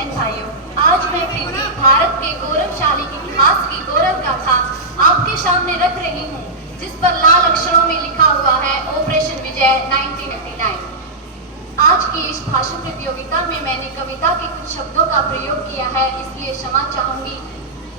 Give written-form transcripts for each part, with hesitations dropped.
बहन भाइयों, आज मैं प्रीति भारत के गौरवशाली इतिहास की गौरव गाथा आपके सामने रख रही हूँ, जिस पर लाल अक्षरों में लिखा हुआ है ऑपरेशन विजय 1989। आज की इस भाषण प्रतियोगिता में मैंने कविता के कुछ शब्दों का प्रयोग किया है, इसलिए क्षमा चाहूंगी,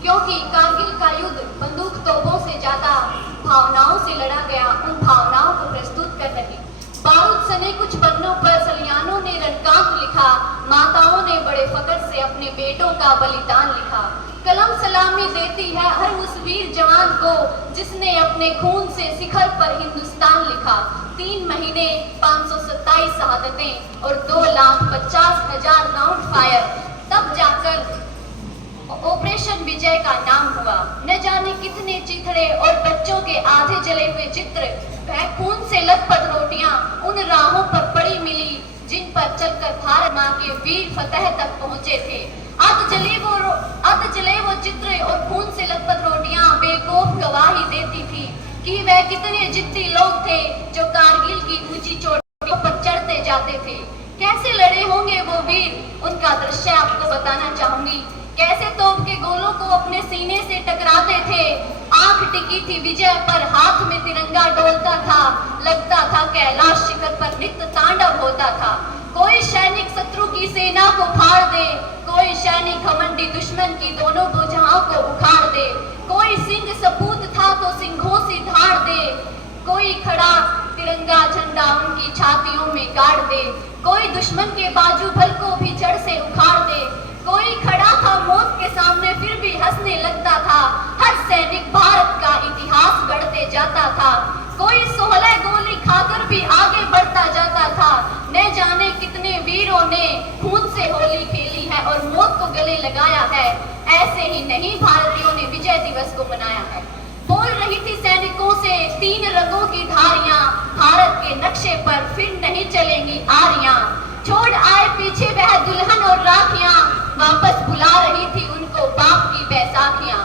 क्योंकि कारगिल का युद्ध बंदूक तोपों से ज्यादा भावनाओं से लड़ा गया। उन भावनाओं को प्रस्तुत कर रही बारूद सने कुछ पन्नों पर सलियानों ने रणकांत लिखा, माताओं ने बड़े फख्र से अपने बेटों का बलिदान लिखा। कलम सलामी देती है हर उस वीर जवान को जिसने अपने खून से शिखर पर हिंदुस्तान लिखा। 3 महीने 527 शहादतें और 2,50,000 राउंड फायर, तब जाकर ऑपरेशन विजय का नाम हुआ। न जाने कितने चिथड़े और बच्चों के आधे जले हुए चित्र, वह खून से लथपथ रोटियां उन राहों पर पड़ी मिली जिन पर चलकर भारत माँ के वीर फतेह तक पहुंचे थे। अध जले वो चित्र और खून से लथपथ रोटियां बेखौफ गवाही देती थी कि वह कितने जिद्दी लोग थे जो कारगिल की ऊंची चोटियों पर चढ़ते जाते थे। कैसे लड़े होंगे वो वीर, उनका दृश्य आपको बताना चाहूंगी। कैसे तोप के गोलों को अपने सीने से टकराते थे, आंख टिकी थी विजय पर, हाथ में तिरंगा डोलता था, लगता था कैलाश शिखर पर नित्य तांडव होता था। कोई सैनिक शत्रु की सेना को फाड़ दे, कोई सैनिक घमंडी दुश्मन की दोनों भुजाओं को उखाड़ दे, कोई सिंह सपूत था तो सिंहों से धाड़ दे, कोई खड़ा तिरंगा झंडा उनकी छातियों में गाड़ दे, कोई दुश्मन के बाजू बल को भी जड़ से उखाड़ दे, कोई खड़ा था मौत के सामने फिर भी हंसने लगता था। हर सैनिक भारत का इतिहास गढ़ते जाता था, कोई 16 गोली खाकर भी आगे बढ़ता जाता था। न जाने कितने वीरों ने खून से होली खेली है और मौत को गले लगाया है। ऐसे ही नहीं भारतीयों ने विजय दिवस को मनाया है। बोल रही थी सैनिकों से 3 रंगों की धारियां, भारत के नक्शे पर फिर नहीं चलेंगी आरियां। छोड़ आए पीछे वह दुल्हन और राखियां, वापस बुला रही थी उनको बाप की बैसाखियां।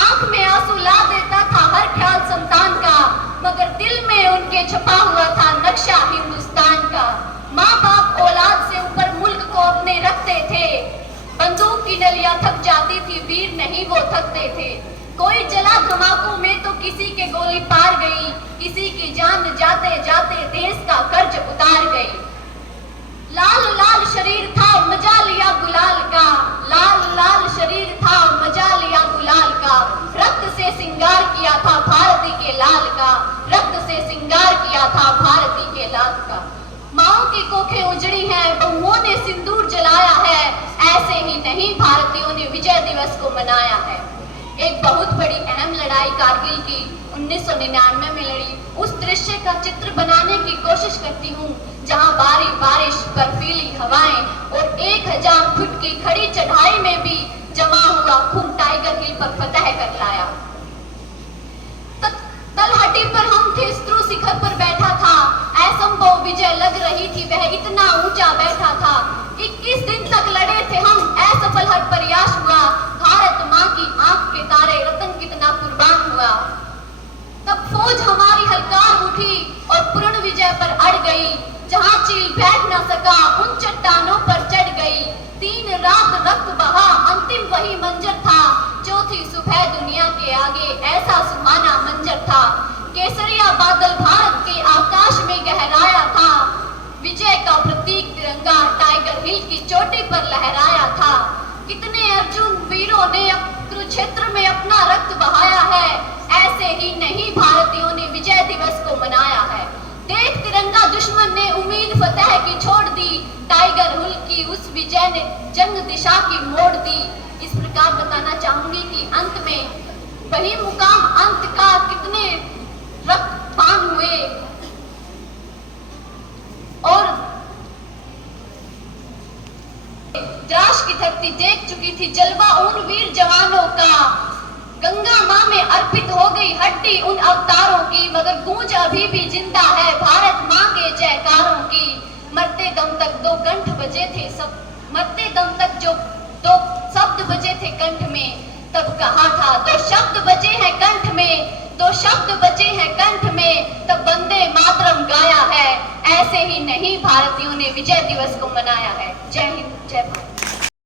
आंख में आंसू ला देता था हर ख्याल संतान का, मगर दिल में उनके छुपा हुआ था नक्शा हिंदुस्तान का। माँ बाप औलाद से ऊपर मुल्क को अपने रखते थे, बंदूक की नलियां थक जाती थी, वीर नहीं वो थकते थे। कोई जला धमाकों में तो किसी के गोली पार गई, किसी की जान जाते जाते देश का कर्ज उतार गई। लाल लाल शरीर था मजा लिया गुलाल का, लाल लाल शरीर था मजा लिया गुलाल का। रक्त से सिंगार किया था भारती के लाल का, रक्त से सिंगार किया था भारती के लाल का। माओ की कोखें उजड़ी हैं, बहुओं ने सिंदूर जलाया है। ऐसे ही नहीं भारतीयों ने विजय दिवस को मनाया है। एक बहुत बड़ी अहम लड़ाई कारगिल की 1999 में लड़ी, उस दृश्य का चित्र बनाने की कोशिश करती हूँ, जहाँ बारी बारिश, बर्फीली हवाएं और 1000 फुट की खड़ी चढ़ाई में भी जमा हुआ खून टाइगर हिल पर फतह कर लाया। तलहटी पर हम थे, शत्रु शिखर पर बैठा था, असंभव विजय लग रही थी, वह इतना ऊंचा बैठा था। 21 दिन तक लड़े थे हम, असफल हर प्रयास हुआ, भारत माँ की आंख के तारे, रतन कितना कुर्बान हुआ। तब फौज हमारी हलकार उठी और पूर्ण विजय पर अड़ गई, जहां चील बैठ न सका उन चट्टानों पर चढ़ गई। 3 रात रक्त बहा, अंतिम वही मंजर था, चौथी सुबह दुनिया के आगे ऐसा सुहाना मंजर था। केसरिया बादल भारत के आकाश में गहराया था, विजय का प्रतीक तिरंगा टाइगर हिल की चोटी पर लहराया था। कितने अर्जुन वीरों ने कुरुक्षेत्र में अपना रक्त बहाया है। ऐसे ही नहीं भारतीयों ने विजय दिवस को मनाया है। देख तिरंगा दुश्मन ने उम्मीद फतेह की छोड़ दी, टाइगर हिल की उस विजय ने जंग दिशा की मोड़ दी। इस प्रकार बताना चाहूंगी कि अंत में वही मुकाम अंत का कितने रक्तपान हुए और द्रास की धरती देख चुकी थी जलवा उन वीर जवानों का। गंगा माँ में अर्पित हो गई हड्डी उन अवतारों की, मगर गूंज अभी भी जिंदा है भारत माँ के जयकारों की। मरते दम तक 2 कंठ बजे थे सब, मरते दम तक जो 2 शब्द बजे थे कंठ में, तब कहा था 2 शब्द बजे हैं कंठ में, 2 शब्द बचे हैं कंठ में, तब वंदे मातरम गाया है। ऐसे ही नहीं भारतीयों ने विजय दिवस को मनाया है। जय हिंद, जय भारत।